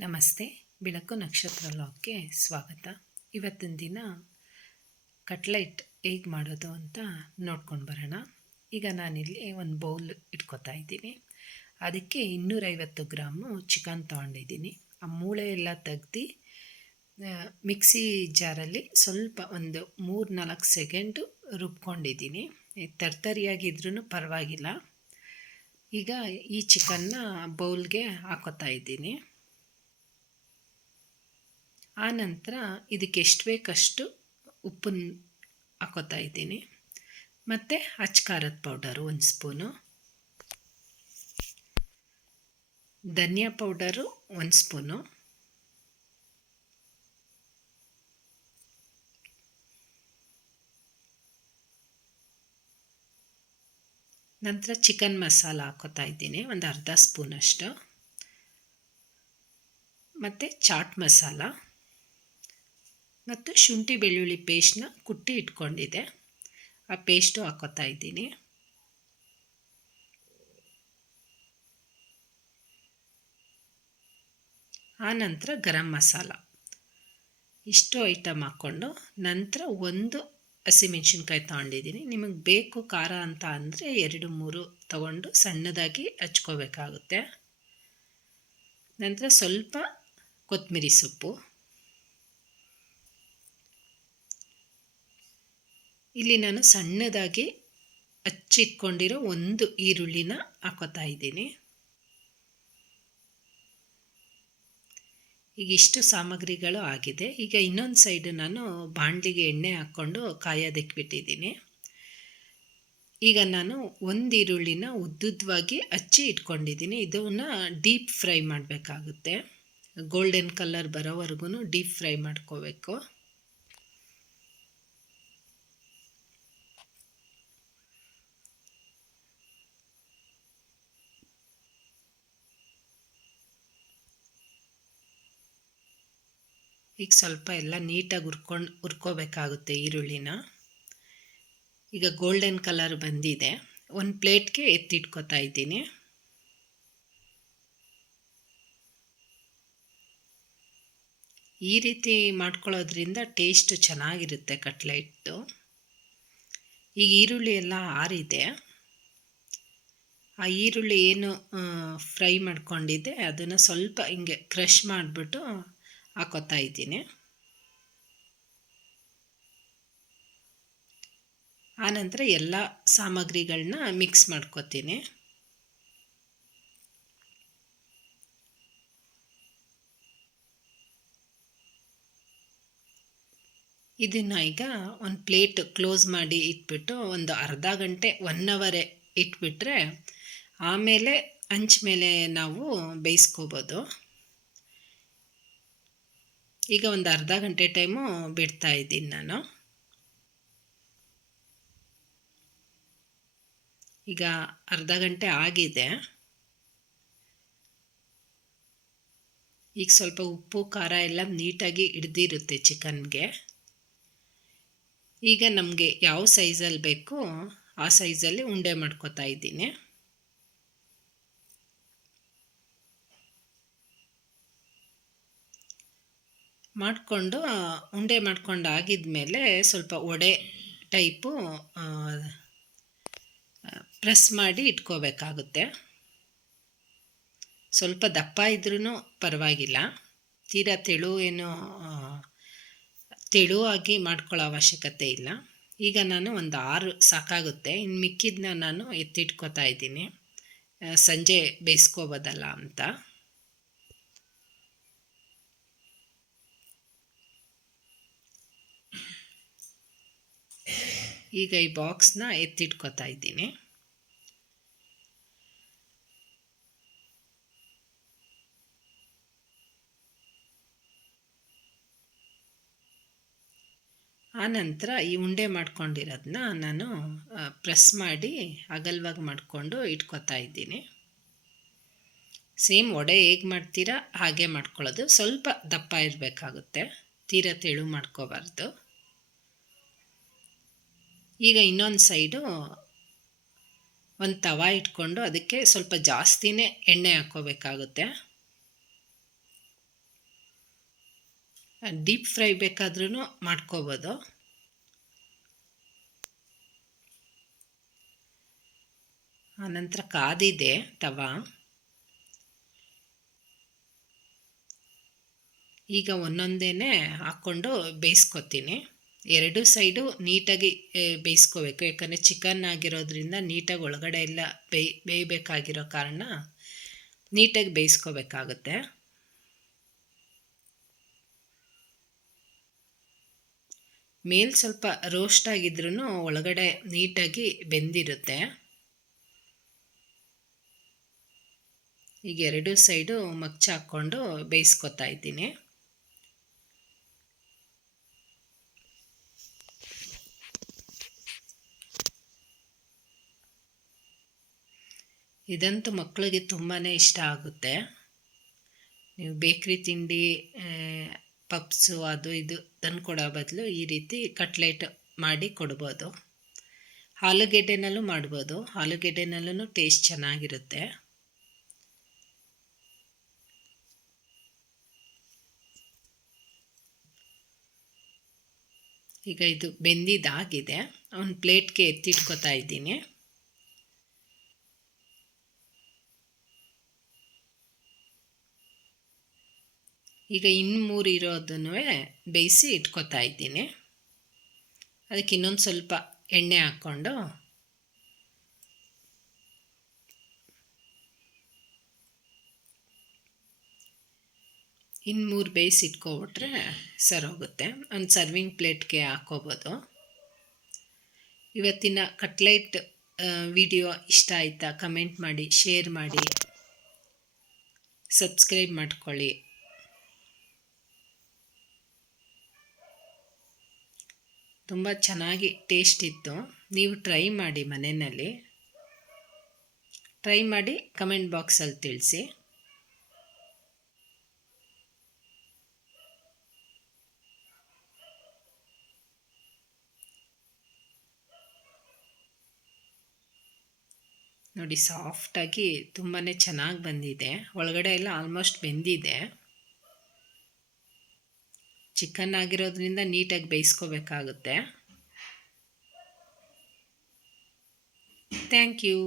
ನಮಸ್ತೆ. ಬೆಳಕು ನಕ್ಷತ್ರ ಲಾಕ್ಗೆ ಸ್ವಾಗತ. ಇವತ್ತಿನ ದಿನ ಕಟ್ಲೈಟ್ ಹೇಗೆ ಮಾಡೋದು ಅಂತ ನೋಡ್ಕೊಂಡು ಬರೋಣ. ಈಗ ನಾನಿಲ್ಲಿ ಒಂದು ಬೌಲ್ ಇಟ್ಕೊತಾ ಇದ್ದೀನಿ. ಅದಕ್ಕೆ ಇನ್ನೂರೈವತ್ತು ಗ್ರಾಮು ಚಿಕನ್ ತೊಗೊಂಡಿದ್ದೀನಿ. ಆ ಮೂಳೆ ಎಲ್ಲ ತೆಗ್ದು ಮಿಕ್ಸಿ ಜಾರಲ್ಲಿ ಸ್ವಲ್ಪ ಒಂದು ಮೂರು ನಾಲ್ಕು ಸೆಕೆಂಡು ರುಬ್ಕೊಂಡಿದ್ದೀನಿ. ತರ್ತರಿಯಾಗಿದ್ರೂ ಪರವಾಗಿಲ್ಲ. ಈಗ ಈ ಚಿಕನ್ನ ಬೌಲ್ಗೆ ಹಾಕೋತಾ ಇದ್ದೀನಿ. ಆ ನಂತರ ಇದಕ್ಕೆ ಎಷ್ಟು ಬೇಕಷ್ಟು ಉಪ್ಪನ್ನು ಹಾಕೋತಾ ಇದ್ದೀನಿ. ಮತ್ತು ಖಾರದ ಪೌಡರು ಒಂದು ಸ್ಪೂನು. ಧನಿಯಾ ಪೌಡರು ಒಂದು ಸ್ಪೂನು. ನಂತರ ಚಿಕನ್ ಮಸಾಲ ಹಾಕೋತಾ ಇದ್ದೀನಿ, ಒಂದು ಅರ್ಧ ಸ್ಪೂನಷ್ಟು. ಮತ್ತು ಚಾಟ್ ಮಸಾಲ. ಮತ್ತು ಶುಂಠಿ ಬೆಳ್ಳುಳ್ಳಿ ಪೇಸ್ಟ್ನ ಕುಟ್ಟಿ ಇಟ್ಕೊಂಡಿದೆ ಆ ಪೇಸ್ಟು ಹಾಕೋತಾ ಇದ್ದೀನಿ. ಆನಂತರ ನಂತರ ಗರಂ ಮಸಾಲ. ಇಷ್ಟು ಐಟಮ್ ಹಾಕ್ಕೊಂಡು ನಂತರ ಒಂದು ಹಸಿಮೆಣ್ಸಿನ್ಕಾಯಿ ತೊಗೊಂಡಿದ್ದೀನಿ. ನಿಮಗೆ ಬೇಕು ಖಾರ ಅಂತ ಅಂದರೆ ಎರಡು, ಮೂರು ತಗೊಂಡು ಸಣ್ಣದಾಗಿ ಹಚ್ಕೋಬೇಕಾಗುತ್ತೆ. ನಂತರ ಸ್ವಲ್ಪ ಕೊತ್ತಂಬರಿ ಸೊಪ್ಪು. ಇಲ್ಲಿ ನಾನು ಸಣ್ಣದಾಗಿ ಹಚ್ಚಿಟ್ಕೊಂಡಿರೋ ಒಂದು ಈರುಳ್ಳಿನ ಹಾಕೋತಾ ಇದ್ದೀನಿ. ಈಗ ಇಷ್ಟು ಸಾಮಗ್ರಿಗಳು ಆಗಿದೆ. ಈಗ ಇನ್ನೊಂದು ಸೈಡು ನಾನು ಬಾಣಲಿಗೆ ಎಣ್ಣೆ ಹಾಕ್ಕೊಂಡು ಕಾಯೋದಕ್ಕಿಬಿಟ್ಟಿದ್ದೀನಿ. ಈಗ ನಾನು ಒಂದು ಈರುಳ್ಳಿನ ಉದ್ದುದ್ದವಾಗಿ ಹಚ್ಚಿ ಇಟ್ಕೊಂಡಿದ್ದೀನಿ. ಇದನ್ನು ಡೀಪ್ ಫ್ರೈ ಮಾಡಬೇಕಾಗುತ್ತೆ. ಗೋಲ್ಡನ್ ಕಲರ್ ಬರೋವರೆಗೂ ಡೀಪ್ ಫ್ರೈ ಮಾಡ್ಕೋಬೇಕು. ಈಗ ಸ್ವಲ್ಪ ಎಲ್ಲ ನೀಟಾಗಿ ಹುರ್ಕೊಂಡು, ಹುರ್ಕೋಬೇಕಾಗುತ್ತೆ ಈರುಳ್ಳಿನ. ಈಗ ಗೋಲ್ಡನ್ ಕಲರ್ ಬಂದಿದೆ. ಒಂದು ಪ್ಲೇಟ್ಗೆ ಎತ್ತಿಟ್ಕೊತಾ ಇದ್ದೀನಿ. ಈ ರೀತಿ ಮಾಡ್ಕೊಳ್ಳೋದ್ರಿಂದ ಟೇಸ್ಟ್ ಚೆನ್ನಾಗಿರುತ್ತೆ ಕಟ್ಲೆಟ್ಟು. ಈಗ ಈರುಳ್ಳಿ ಎಲ್ಲ ಆರಿದೆ. ಆ ಈರುಳ್ಳಿ ಏನು ಫ್ರೈ ಮಾಡ್ಕೊಂಡಿದ್ದೆ, ಅದನ್ನು ಸ್ವಲ್ಪ ಹಿಂಗೆ ಕ್ರಷ್ ಮಾಡಿಬಿಟ್ಟು ಹಾಕೋತಾ ಇದ್ದೀನಿ. ಆನಂತರ ಎಲ್ಲ ಸಾಮಗ್ರಿಗಳನ್ನ ಮಿಕ್ಸ್ ಮಾಡ್ಕೋತೀನಿ. ಇದನ್ನು ಈಗ ಒಂದು ಪ್ಲೇಟ್ ಕ್ಲೋಸ್ ಮಾಡಿ ಇಟ್ಬಿಟ್ಟು ಒಂದು ಅರ್ಧ ಗಂಟೆ ಒನ್ ಅವರೇ ಇಟ್ಬಿಟ್ರೆ ಆಮೇಲೆ ಹಂಚ್ ಮೇಲೆ ನಾವು ಬೇಯಿಸ್ಕೋಬೋದು. ಈಗ ಒಂದು ಅರ್ಧ ಗಂಟೆ ಟೈಮು ಬಿಡ್ತಾ ಇದ್ದೀನಿ ನಾನು. ಈಗ ಅರ್ಧ ಗಂಟೆ ಆಗಿದೆ. ಈಗ ಸ್ವಲ್ಪ ಉಪ್ಪು, ಖಾರ ಎಲ್ಲ ನೀಟಾಗಿ ಹಿಡ್ದಿರುತ್ತೆ ಚಿಕನ್ಗೆ. ಈಗ ನಮಗೆ ಯಾವ ಸೈಜಲ್ಲಿ ಬೇಕು ಆ ಸೈಜಲ್ಲಿ ಉಂಡೆ ಮಾಡ್ಕೋತಾ ಇದ್ದೀನಿ. ಮಾಡಿಕೊಂಡು ಉಂಡೆ ಮಾಡ್ಕೊಂಡು ಆಗಿದ್ಮೇಲೆ ಸ್ವಲ್ಪ ಒಡೆ ಟೈಪು ಪ್ರೆಸ್ ಮಾಡಿ ಇಟ್ಕೋಬೇಕಾಗುತ್ತೆ. ಸ್ವಲ್ಪ ದಪ್ಪ ಇದ್ರೂ ಪರವಾಗಿಲ್ಲ. ತೀರಾ ತೆಳು ಏನು ತೆಳುವಾಗಿ ಮಾಡ್ಕೊಳ್ಳೋ ಅವಶ್ಯಕತೆ ಇಲ್ಲ. ಈಗ ನಾನು ಒಂದು ಆರು ಸಾಕಾಗುತ್ತೆ. ಇನ್ನು ಮಿಕ್ಕಿದ್ದನ್ನ ನಾನು ಎತ್ತಿಟ್ಕೋತಾ ಇದ್ದೀನಿ. ಸಂಜೆ ಬೇಯಿಸ್ಕೋಬೋದಲ್ಲ ಅಂತ. ಈಗ ಈ ಬಾಕ್ಸ್ನ ಎತ್ತಿಟ್ಕೋತಾ ಇದ್ದೀನಿ. ಆನಂತರ ಈ ಉಂಡೆ ಮಾಡ್ಕೊಂಡಿರೋದನ್ನ ನಾನು ಪ್ರೆಸ್ ಮಾಡಿ ಅಗಲವಾಗಿ ಮಾಡಿಕೊಂಡು ಇಟ್ಕೋತಾ ಇದ್ದೀನಿ. ಸೇಮ್ ವಡೆ ಹೇಗೆ ಮಾಡ್ತೀರಾ ಹಾಗೆ ಮಾಡ್ಕೊಳ್ಳೋದು. ಸ್ವಲ್ಪ ದಪ್ಪ ಇರಬೇಕಾಗುತ್ತೆ. ತೀರ ತೆಳು ಮಾಡ್ಕೋಬಾರ್ದು. ಈಗ ಇನ್ನೊಂದು ಸೈಡು ಒಂದು ತವ ಇಟ್ಕೊಂಡು ಅದಕ್ಕೆ ಸ್ವಲ್ಪ ಜಾಸ್ತಿನೇ ಎಣ್ಣೆ ಹಾಕ್ಕೋಬೇಕಾಗುತ್ತೆ. ಡೀಪ್ ಫ್ರೈ ಬೇಕಾದ್ರೂ ಮಾಡ್ಕೋಬೋದು. ಆನಂತರ ಕಾದಿದೆ ತವಾ. ಈಗ ಒಂದೊಂದೇ ಹಾಕ್ಕೊಂಡು ಬೇಯಿಸ್ಕೊತೀನಿ. ಎರಡು ಸೈಡು ನೀಟಾಗಿ ಬೇಯಿಸ್ಕೋಬೇಕು. ಯಾಕಂದರೆ ಚಿಕನ್ ಆಗಿರೋದ್ರಿಂದ ನೀಟಾಗಿ ಒಳಗಡೆ ಎಲ್ಲ ಬೇಯ್, ಬೇಯಬೇಕಾಗಿರೋ ಕಾರಣ ನೀಟಾಗಿ ಬೇಯಿಸ್ಕೋಬೇಕಾಗುತ್ತೆ. ಮೇಲ್ ಸ್ವಲ್ಪ ರೋಸ್ಟ್ ಆಗಿದ್ರೂ ಒಳಗಡೆ ನೀಟಾಗಿ ಬೆಂದಿರುತ್ತೆ. ಈಗ ಎರಡು ಸೈಡು ಮಗ್ಚ ಹಾಕ್ಕೊಂಡು ಬೇಯಿಸ್ಕೊತಾ ಇದ್ದೀನಿ. ಇದಂತೂ ಮಕ್ಕಳಿಗೆ ತುಂಬಾ ಇಷ್ಟ ಆಗುತ್ತೆ. ನೀವು ಬೇಕ್ರಿ ತಿಂಡಿ ಪಪ್ಸು ಅದು ಇದು ತಂದು ಕೊಡೋ ಬದಲು ಈ ರೀತಿ ಕಟ್ಲೆಟ್ ಮಾಡಿ ಕೊಡ್ಬೋದು. ಆಲೂಗೆಡ್ಡೆನಲ್ಲೂ ಮಾಡ್ಬೋದು. ಆಲೂಗೆಡ್ಡೆನಲ್ಲೂ ಟೇಸ್ಟ್ ಚೆನ್ನಾಗಿರುತ್ತೆ. ಈಗ ಇದು ಬೆಂದಿದ್ದಾಗಿದೆ. ಒಂದು ಪ್ಲೇಟ್ಗೆ ಎತ್ತಿಟ್ಕೋತಾ ಇದ್ದೀನಿ. ಈಗ ಇನ್ನು ಮೂರು ಇರೋದನ್ನು ಬೇಯಿಸಿ ಇಟ್ಕೊತಾ ಇದ್ದೀನಿ. ಅದಕ್ಕೆ ಇನ್ನೊಂದು ಸ್ವಲ್ಪ ಎಣ್ಣೆ ಹಾಕ್ಕೊಂಡು. ಇನ್ನು ಮೂರು ಬೇಯಿಸಿ ಇಟ್ಕೊಬಿಟ್ರೆ ಸರೋಗುತ್ತೆ. ಒಂದು ಸರ್ವಿಂಗ್ ಪ್ಲೇಟ್ಗೆ ಹಾಕೋಬೋದು. ಇವತ್ತಿನ ಕಟ್ಲೈಟ್ ವಿಡಿಯೋ ಇಷ್ಟ ಆಯಿತಾ? ಕಮೆಂಟ್ ಮಾಡಿ, ಶೇರ್ ಮಾಡಿ. ಸಬ್ಸ್ಕ್ರೈಬ್ ಮಾಡ್ಕೊಳ್ಳಿ. ತುಂಬ ಚೆನ್ನಾಗಿ ಟೇಸ್ಟ್ ಇತ್ತು. ನೀವು ಟ್ರೈ ಮಾಡಿ ಮನೆಯಲ್ಲಿ. ಟ್ರೈ ಮಾಡಿ ಕಮೆಂಟ್ ಬಾಕ್ಸಲ್ಲಿ ತಿಳಿಸಿ. ನೋಡಿ ಸಾಫ್ಟಾಗಿ ತುಂಬಾ ಚೆನ್ನಾಗಿ ಬಂದಿದೆ. ಒಳಗಡೆ ಎಲ್ಲ ಆಲ್ಮೋಸ್ಟ್ ಬೆಂದಿದೆ. ಚಿಕನ್ ಆಗಿರೋದ್ರಿಂದ ನೀಟಾಗಿ ಬೇಯಿಸ್ಕೋಬೇಕಾಗುತ್ತೆ. Thank you